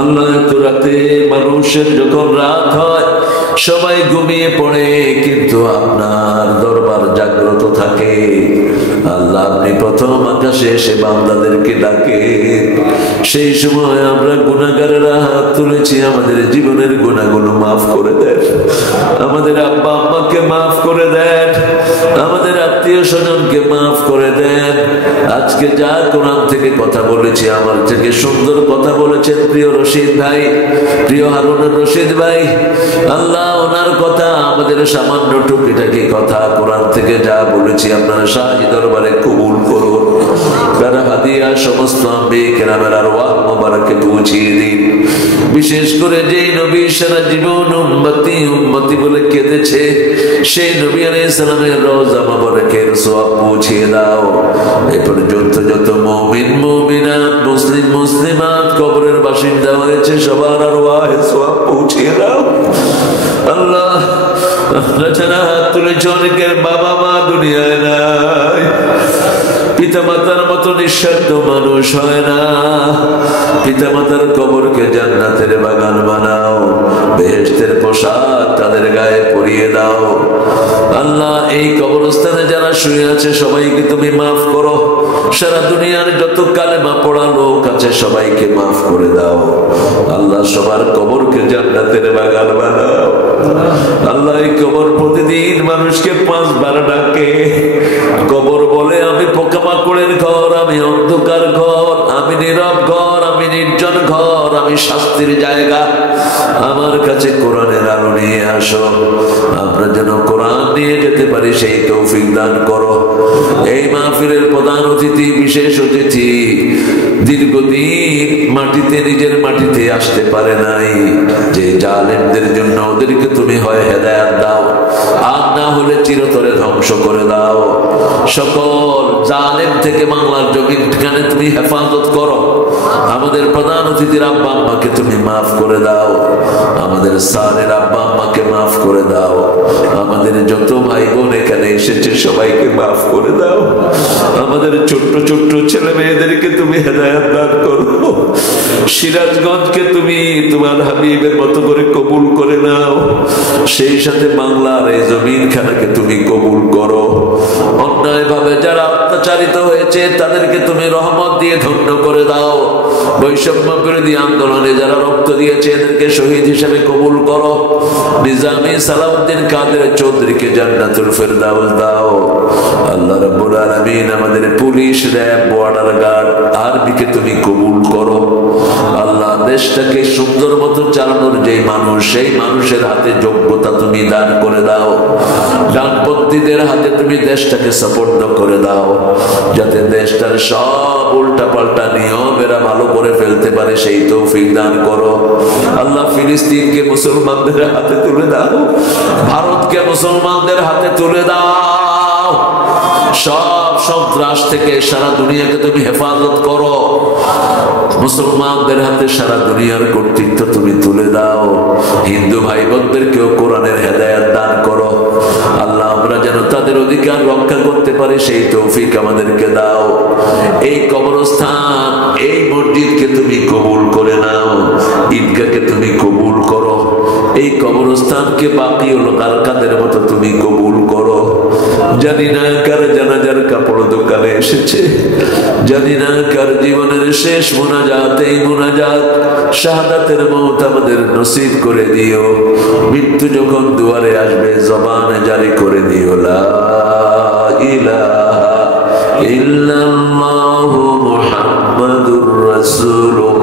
আল্লাহ এত রাতে মানুষের যখন রাত হয় সবাই ঘুমিয়ে পড়ে, কিন্তু আপনার দরবার জাগ্রত থাকে। আল্লাহ আপনি প্রথম আকাশে এসে বান্দাদেরকে ডাকে। সেই সময় আমরা গুনাহগারেরা হাত তুলেছি, আমাদের জীবনের গুনাহগুলো মাফ করে দেন, আমাদের আব্বা আম্মাকে মাফ করে দেন, আমাদের আত্মীয় স্বজনকে মাফ করে দেন। আজকে যা কোরআন থেকে কথা বলেছি, আমার থেকে সুন্দর কথা বলেছেন প্রিয় রশিদ ভাই, প্রিয় হারুনুর রশিদ ভাই। আল্লাহ ওনার কথা, আমাদের সামান্য টুকিটাকি কথা কোরআন থেকে যা বলেছি আপনারা শাহী দরবারে কবুল করুন। তারা হাদিয়া সমস্ত আম্বিয়া কেরামের আরওয়াহ মোবারকে পৌঁছিয়ে দিন। বিশেষ করে যেই নবী সারা জীবন উম্মতি উম্মতি বলে কেঁদেছে, সেই নবী আলাইহিস সালামের রওজা মোবারকের সওয়াব পৌঁছিয়ে দাও। এ পর্যন্ত যত মুমিন মুমিনাত মুসলিম মুসলিমাত কবরের বাসিন্দা হয়েছে সবার আরওয়াহে সওয়াব পৌঁছিয়ে দাও। আল্লাহ আমরা যারা হাত তুলেছি অনেকের বাবা মা দুনিয়ায় নাই, পিতা মাতার মতো নিঃস্বার্থ মানুষ হয় না। পিতা মাতার কবরকে জান্নাতের বাগান বানাও, বেহেশতের পোশাক তাদের গায়ে পরিয়ে দাও। আল্লাহ এই কবরস্থানে যারা শুয়ে আছে সবাইকে তুমি মাফ করো। সারা দুনিয়ার যত কালেমা পড়া লোক আছে সবাইকে মাফ করে দাও। আল্লাহ সবার কবরকে জান্নাতের বাগান বানাও। আল্লাহ এই কবর প্রতিদিন মানুষকে 5 বার ডাকে। কবর বলে আমি পোকামাকড়ের ঘর, আমি অন্ধকার ঘর, আমি নীরব ঘর, আমি নির্জন ঘর, আমি শাস্তির জায়গা। আমার কাছে কোরআনের আলো নিয়ে আসো। আমরা যেন কোরআন নিয়ে যেতে পারি সেই তৌফিক দান করো। এই মাহফিলের প্রধান অতিথি, বিশেষ অতিথি দীর্ঘদিন মাটিতে নিজের মাটিতে আসতে পারে নাই, যে জালেমদের জন্য ওদেরকে তুমি হয় হেদায়েত দাও, আর না হলে চিরতরে ধ্বংস করে দাও। সকল জালেম থেকে বাংলার জমিন ঠিকানে তুমি হেফাজত করো। আমাদের প্রধান অতিথির আব্বা আম্মাকে তুমি মাফ করে দাও, আমাদের স্যারের আব্বা আম্মাকে মাফ করে দাও, আমাদের যত ভাই বোন এখানে এসেছে সবাইকে মাফ করে দাও। আমাদের ছোট্ট ছোট্ট ছেলে মেয়েদেরকে তুমি হেদায়েত দান করো। সিরাজগঞ্জকে তুমি তোমার হাবিবের মতো করে কবুল করে নাও। সেই সাথে বাংলার এই জমিন খানাকে তুমি কবুল করো। অন্যায় ভাবে যারা অত্যাচারিত হয়েছে তাদেরকে তুমি রহমত দিয়ে ধন্য করে দাও। বৈষম্য বিরোধী আন্দোলনে যারা রক্ত দিয়েছে এদেরকে শহীদ হিসেবে কবুল করো। নিজামী সালাউদ্দিন কাদের চৌধুরীকে জান্নাতুল ফেরদাউস দাও। আল্লাহ রাব্বুল আলামিন আমাদের পুলিশ, র্যাব, বর্ডার গার্ড, আর্মিকে তুমি কবুল করো। আল্লাহ দেশটাকে সুন্দর মতো চালানোর যেই মানুষ, সেই মানুষের হাতে যোগ্যতা তুমি দান করে দাও। ডানপন্থীদের হাতে তুমি দেশটাকে সাপোর্ট করে দাও, যাতে দেশটার সব উল্টা পাল্টা নিয়ম এরা ভালো করে ফেলতে পারে সেই তৌফিক দান করো। আল্লাহ ফিলিস্তিনকে মুসলমানদের হাতে তুলে দাও, ভারতকে মুসলমানদের হাতে তুলে দাও। সব সন্ত্রাস থেকে সারা দুনিয়াকে তুমি হেফাজত করো। মুসলমানদের হাতে সারা দুনিয়ার কর্তৃত্ব তুমি তুলে দাও। হিন্দু ভাই বোনদেরকেও কোরআনের হেদায়েত দান করো। আল্লাহ আমরা যেন তাদের অধিকার রক্ষা করতে পারি সেই তৌফিক আমাদেরকে দাও। এই কবরস্থান, এই মসজিদকে তুমি কবুল করে নাও, ঈদগাহকে তুমি কবুল করো। এই কবরস্থানকে বাকি হলো কারকাদের মতো তুমি কবুল করো। জানি না কার জানাজার কাপড় দোকানে এসেছে, জানি না কার জীবনের শেষ মুনাজাত, এই মুনাজাত শাহাদাতের মওত আমাদের নসিব করে দিও। মৃত্যু যখন দুয়ারে আসবে জবানে জারি করে দিও লা ইলাহা ইল্লাল্লাহু মুহাম্মাদুর রাসূলুল্লাহ।